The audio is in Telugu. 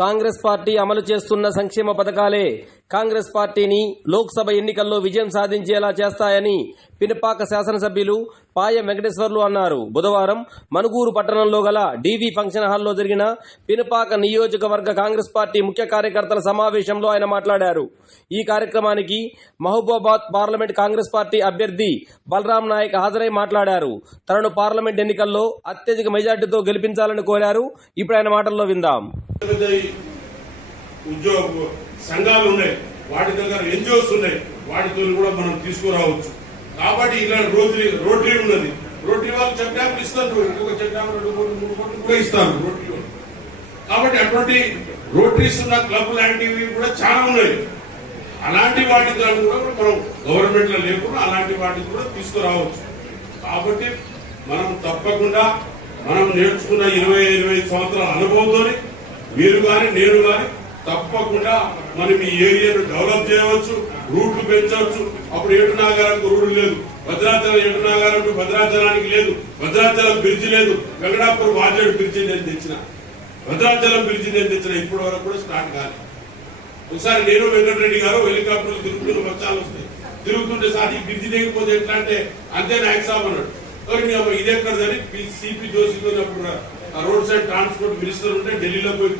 కాంగ్రెస్ పార్టీ అమలు చేస్తున్న సంక్షేమ పథకాలే కాంగ్రెస్ పార్టీని లోక్సభ ఎన్నికల్లో విజయం సాధించేలా చేస్తాయని పినపాక శాసనసభ్యులు పాయ వెంకటేశ్వర్లు అన్నారు. బుధవారం మనుగూరు పట్టణంలో గల డీవీ ఫంక్షన్ హాల్లో జరిగిన పినపాక నియోజకవర్గ కాంగ్రెస్ పార్టీ ముఖ్య కార్యకర్తల సమావేశంలో ఆయన మాట్లాడారు. ఈ కార్యక్రమానికి మహబూబాబాద్ పార్లమెంట్ కాంగ్రెస్ పార్టీ అభ్యర్థి బలరాం నాయక్ హాజరై మాట్లాడారు. తనను పార్లమెంట్ ఎన్నికల్లో అత్యధిక మెజార్టీతో గెలిపించాలని కోరారు. ఇప్పుడు ఆయన మాటల్లో విందాం. ఉద్యోగ సంఘాలు ఉన్నాయి, వాటి దగ్గర ఎన్జిఓస్ ఉన్నాయి, వాటితో కూడా మనం తీసుకురావచ్చు. కాబట్టి ఇలా రోటరీ ఉన్నది, రోటరీ వాళ్ళు చెప్తాము ఇస్తారు, ఇంకొక చెప్తాము 2-3 కోట్లు కూడా ఇస్తారు రోటరీ వాళ్ళు. కాబట్టి అటువంటి రోటరీస్ ఉన్న క్లబ్ లాంటివి కూడా చాలా ఉన్నాయి. అలాంటి వాటి ద్వారా కూడా మనం గవర్నమెంట్ లో లేకుండా అలాంటి వాటికి కూడా తీసుకురావచ్చు. కాబట్టి మనం తప్పకుండా మనం నేర్చుకున్న 20-25 సంవత్సరాల అనుభవంతో మీరు కానీ నేను కానీ తప్పకుండా మనం ఈ ఏరియాను డెవలప్ చేయవచ్చు, రూట్లు పెంచవచ్చు. అప్పుడు ఏటునాగారానికి రూట్ లేదు, భద్రాచలం ఏటునాగారం భద్రాచలానికి లేదు, భద్రాచలం బ్రిడ్జి లేదు, వెంకటాపూర్ వాజేడు బ్రిడ్జి నేను తెచ్చిన, భద్రాచలం బ్రిడ్జి నేను తెచ్చిన, ఇప్పటి వరకు కూడా స్టార్ట్ కాదు. ఒకసారి నేను వెంకటరెడ్డి గారు హెలికాప్టర్లు తిరుగుతున్న వర్షాలు వస్తాయి, తిరుగుతుంటే సార్ ఈ బ్రిడ్జి లేకపోతే ఎట్లా అంటే అంతే నాయక్ సాబ్ అన్నాడు. ఇది ఎక్కడదని సిపి జోషి అప్పుడు రోడ్ సైడ్ ట్రాన్స్పోర్ట్ మినిస్టర్ ఉంటే ఢిల్లీలో పోయి